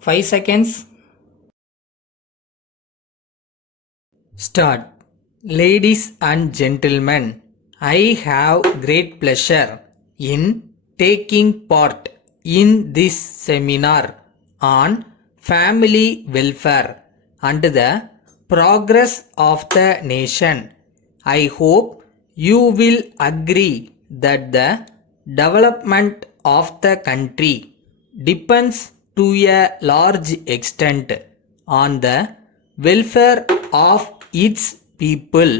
5 seconds. Start. Ladies and gentlemen, I have great pleasure in taking part in this seminar on family welfare and the progress of the nation. I hope you will agree that the development of the country depends to a large extent on the welfare of its people.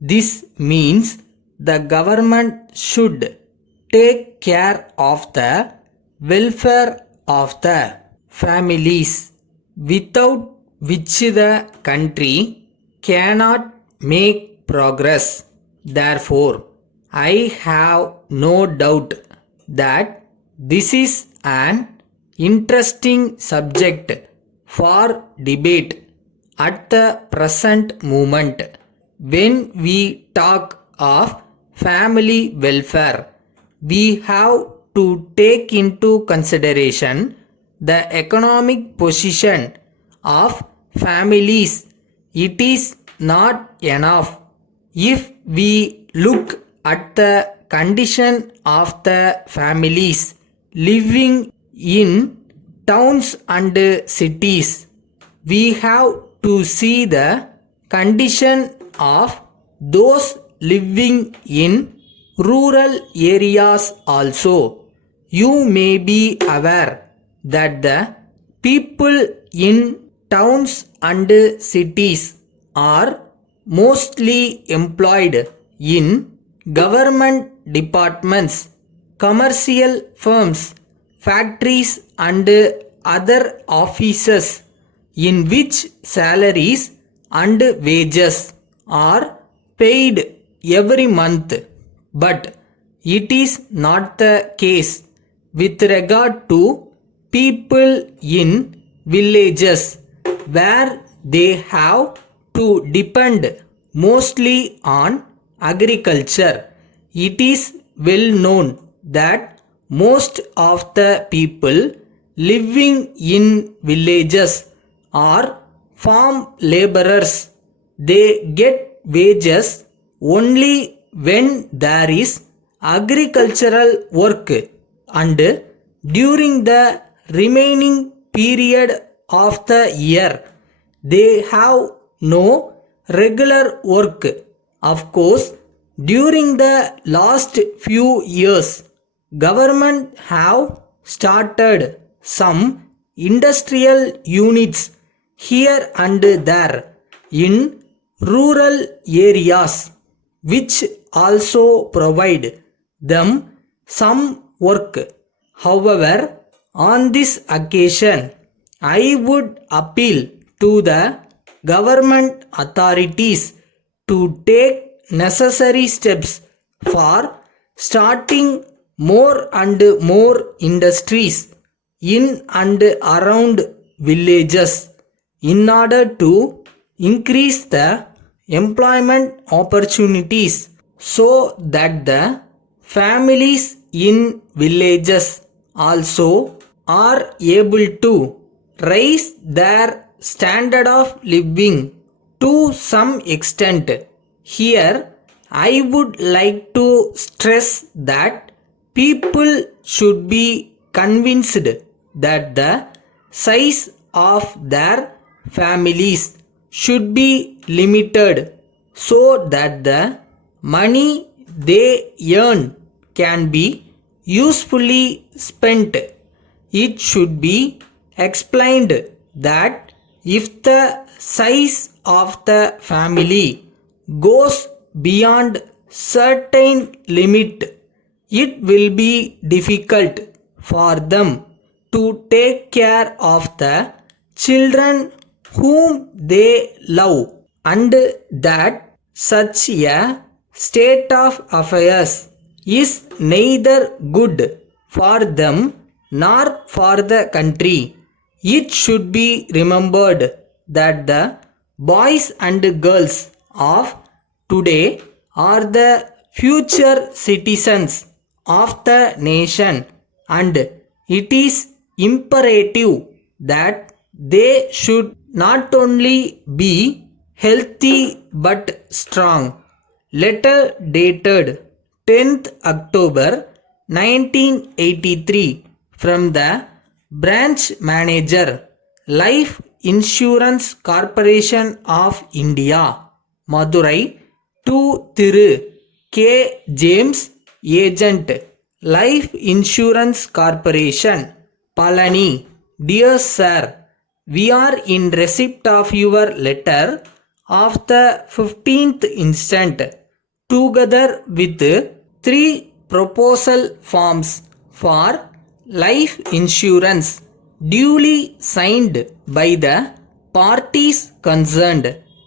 This means the government should take care of the welfare of the families, without which the country cannot make progress. Therefore, I have no doubt that this is an interesting subject for debate at the present moment. When we talk of family welfare, we have to take into consideration the economic position of families. It is not enough if we look at the condition of the families living in towns and cities. We have to see the condition of those living in rural areas also. You may be aware that the people in towns and cities are mostly employed in government departments, commercial firms, factories and other offices, in which salaries and wages are paid every month. But it is not the case with regard to people in villages, where they have to depend mostly on agriculture. It is well known that most of the people living in villages are farm laborers. They get wages only when there is agricultural work, and during the remaining period of the year they have no regular work. Of course, during the last few years, government have started some industrial units here and there in rural areas, which also provide them some work. However, on this occasion, I would appeal to the government authorities to take necessary steps for starting more and more industries in and around villages in order to increase the employment opportunities, so that the families in villages also are able to raise their standard of living to some extent. Here, I would like to stress that people should be convinced that the size of their families should be limited, so that the money they earn can be usefully spent. It should be explained that if the size of the family goes beyond certain limit, it will be difficult for them to take care of the children whom they love, and that such a state of affairs is neither good for them nor for the country. It should be remembered that the boys and girls of today are the future citizens of the nation, and it is imperative that they should not only be healthy but strong. Letter dated 10th October 1983 from the branch manager, Life Insurance Corporation of India, Madurai, to Thiru K. James, Agent, Life Insurance Corporation, Palani. Dear Sir, we are in receipt of your letter of the 15th instant, together with 3 proposal forms for life insurance duly signed by the parties concerned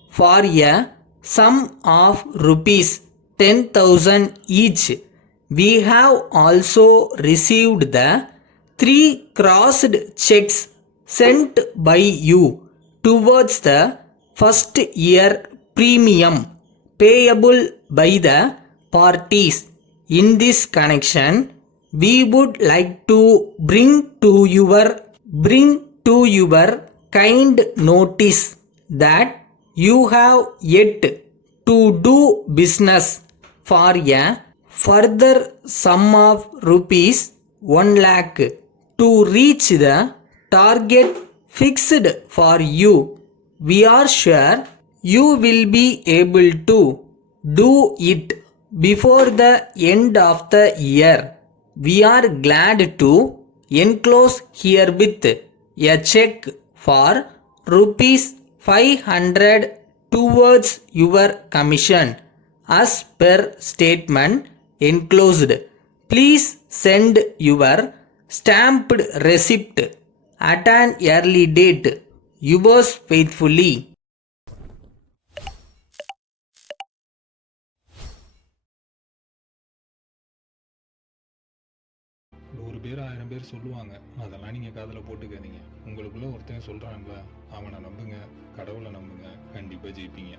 for a sum of rupees 10,000 each. We have also received the 3 crossed checks sent by you towards the first year premium payable by the parties. In this connection, we would like to bring to your kind notice that you have yet to do business for a further sum of rupees 1 lakh to reach the target fixed for you. We are sure you will be able to do it before the end of the year. We are glad to enclose herewith a check for rupees 500 towards your commission as per statement enclosed. Please send your stamped receipt at an early date. Yours faithfully. நூறு பேர் 1000 பேர் சொல்லுவாங்க, அதெல்லாம் நீங்கள் காதில் போட்டுக்காதீங்க. உங்களுக்குள்ள ஒருத்தன் சொல்கிறான்ல, அவனை நம்புங்க, கடவுளை நம்புங்க, கண்டிப்பாக ஜெயிப்பீங்க.